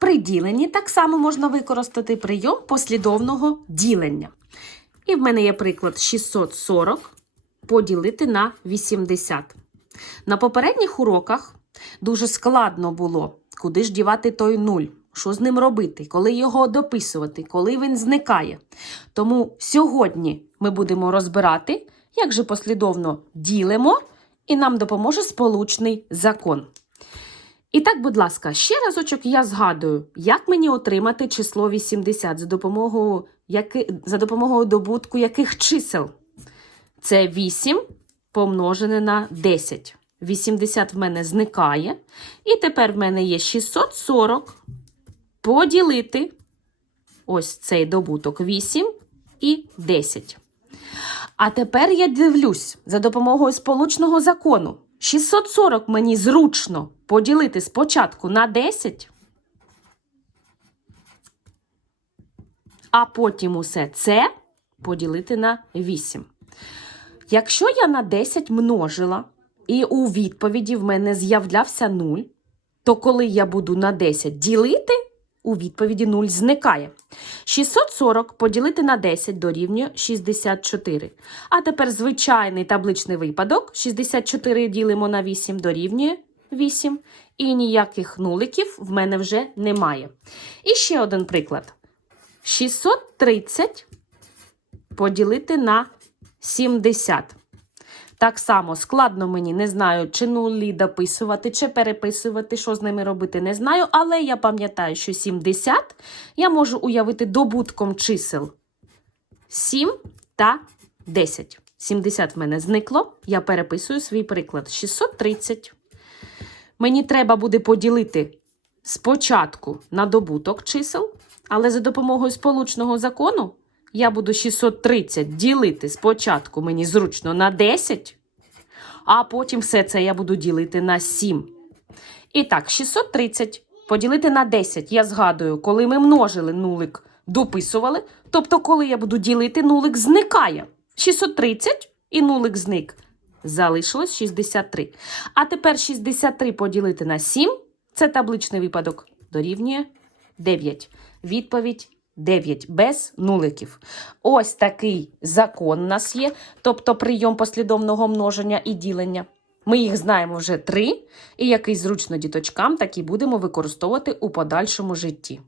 При діленні так само можна використати прийом послідовного ділення. І в мене є приклад 640 поділити на 80. На попередніх уроках дуже складно було, куди ж дівати той нуль, що з ним робити, коли його дописувати, коли він зникає. Тому сьогодні ми будемо розбирати, як же послідовно ділимо, і нам допоможе сполучний закон. І так, будь ласка, ще разочок я згадую, як мені отримати число 80 за допомогою, за допомогою добутку яких чисел? Це 8 помножене на 10. 80 в мене зникає. І тепер в мене є 640 поділити ось цей добуток 8 і 10. А тепер я дивлюсь за допомогою сполучного закону. 640 мені зручно поділити спочатку на 10, а потім усе це поділити на 8. Якщо я на 10 множила, і у відповіді в мене з'являвся 0, то коли я буду на 10 ділити, у відповіді 0 зникає. 640 поділити на 10 дорівнює 64. А тепер звичайний табличний випадок. 64 ділимо на 8 дорівнює 8. І ніяких нуликів в мене вже немає. І ще один приклад. 630 поділити на 70. Так само складно мені, не знаю, чи нулі дописувати, чи переписувати, що з ними робити, не знаю. Але я пам'ятаю, що 70 я можу уявити добутком чисел 7 та 10. 70 в мене зникло. Я переписую свій приклад. 630. Мені треба буде поділити спочатку на добуток чисел, але за допомогою сполучного закону я буду 630 ділити спочатку мені зручно на 10, а потім все це я буду ділити на 7. І так, 630 поділити на 10. Я згадую, коли ми множили нулик, дописували. Тобто, коли я буду ділити, нулик зникає. 630 і нулик зник. Залишилось 63. А тепер 63 поділити на 7. Це табличний випадок. Дорівнює 9. Відповідь 9 без нуликів. Ось такий закон у нас є, тобто прийом послідовного множення і ділення. Ми їх знаємо вже три, і який зручно діточкам, так і будемо використовувати у подальшому житті.